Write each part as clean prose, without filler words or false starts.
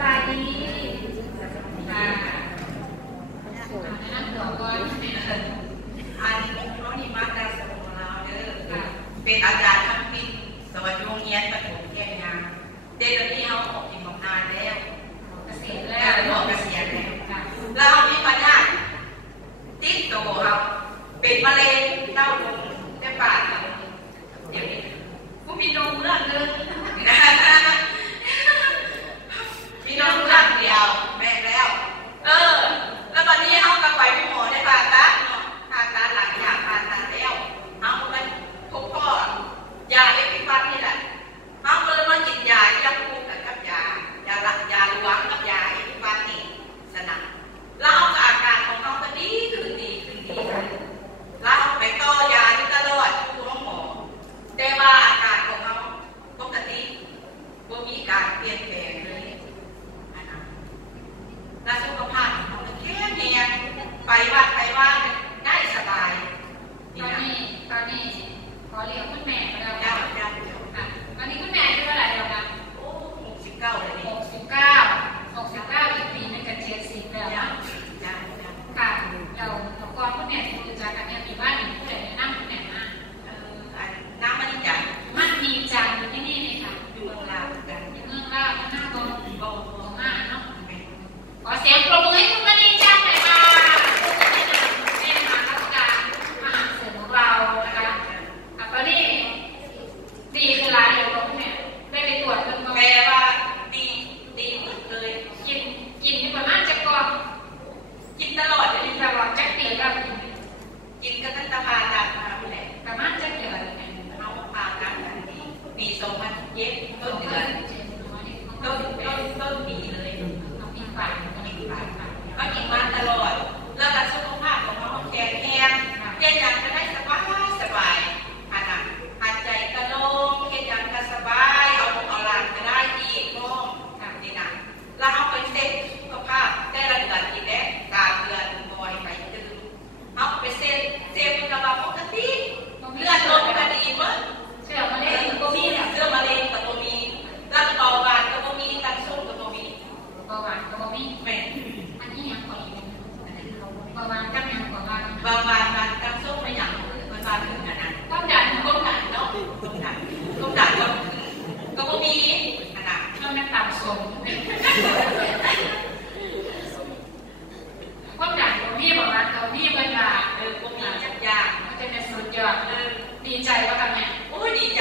บายดีค่ะนั่งตัวก่อนอันน้องนิมาได้สมุนเราเด้อเป็นอาจารย์ทั้งปีสวัสดิ์โรงเรียนประถมแก่งานเดี๋ยวนี้เขาออกกินของงานแล้วเกษียณแล้วออกเกษียณแล้วแล้วเขามีปัญญาติดตัวเขาเป็นมะเร็งเต้านมได้ปากเดี๋ยวนี้ผู้มีนมเลือดนึงมีนมเลือดเดียวแม่แล้วแล้วตอนนี้เขากลับไปพี่หมอได้ผ่าตัดหลังจากผ่าตัดแล้วเขาไปพบพ่อยาเอพิพัฒน์นี่แหละเขาเลยมากินยาที่รับคู่กับยาหลักยาหลวงกับยาเอพิพัฒน์นี่สนับแล้วอาการของเขาก็ดีขึ้นแล้วไปต่อยาที่ตลอดทุกหมอแต่ว่าอาการของเขาปกติไม่มีการเปลี่ยนแปลงเลยและสุขภาพของเขาแค่เนียไปวัดไปว่าได้สบายตอนนี้ขอเรียกคุณแม่ก็แล้วกันตอนนี้คุณแม่อายุเท่าไหร่แล้วนะโอ้69เลยนี่69อีกปีนึงกัน70แล้วค่ะเราก่อนคุณแม่ที่รู้จักกันเนี่ยมีบ้านอยู่ผู้ใดแนะนำคุณแม่มาน้ำมันจังมันดีจังที่นี่เลยค่ะอยู่เมืองลาวกันอยู่เมืองลาวหน้าตรงมากเนาะขอเสียงปรบมือให้คุณมันดีจังเลยค่ะแม่มารับการอาหารเสริมของเรานะคะตอนนี้ดีคือรายเดียวกับคุณแม่ได้ไปตรวจเป็นแปลว่าดีหมดเลยกินที่ประมาณจะก่อนกินตลอดจะปีแล้วกินกันตั้งแต่ผ่าตัดมาแหละประมาณจะเดือนเอาผ่าตัดปี2007ต้นเดือนต้นปีเลยปีปลายก็กินมาตลอดแล้วก็สุขภาพของเราแข็งแรงเรียนอย่างจะได้สบายหายใจกระโล่งเรียนอย่างก็สบายเอาหลังก็ได้ดีก้องนี่นะแล้วเอาไปเซ็ตสุขภาพได้ระดับกินได้ตามเดือนบ่อยไปตื่นเอาไปเซ็ตคุณภาพปกติเลือดลมก็ดีมั้งเชื่อมะเร็งก็มีเชื่อมะเร็งก็มีแล้วเบาหวานก็มีตับส้มก็มีเบาหวานก็มีแม่อันนี้ยังขออีกเบาหวานกับยังขอว่าเบาหวานตับส้มไม่อย่างมันมาถึงขนาดความดันเนาะความดันก็มีขนาดช่วงนั้นต่ำสูงความดันก็มีเบาหวานก็มีเวลาก็มียากมันจะเป็นสุดยอดดีใจว่าทำไงโอ้ยดีใจ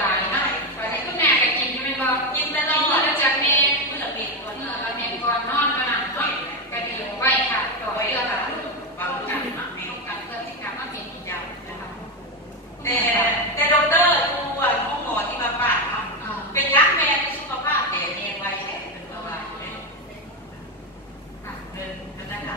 หลายมากตอนนี้ก็แม่ก็กินไม่บอกกินตลอดแล้วจากเมย์เมื่อเมย์ก่อนนอนมาก็ดีไว้ค่ะต่อเรื่องค่ะบางครั้งแม่การเกิดที่การมาเป็นยาวนะคะแต่ด็อกเตอร์ดูว่าหมอที่มาปาดเป็นยักษ์แม่ที่สุขภาพแข็งแรงไว้แค่เป็นตัวว่านั่นแหละ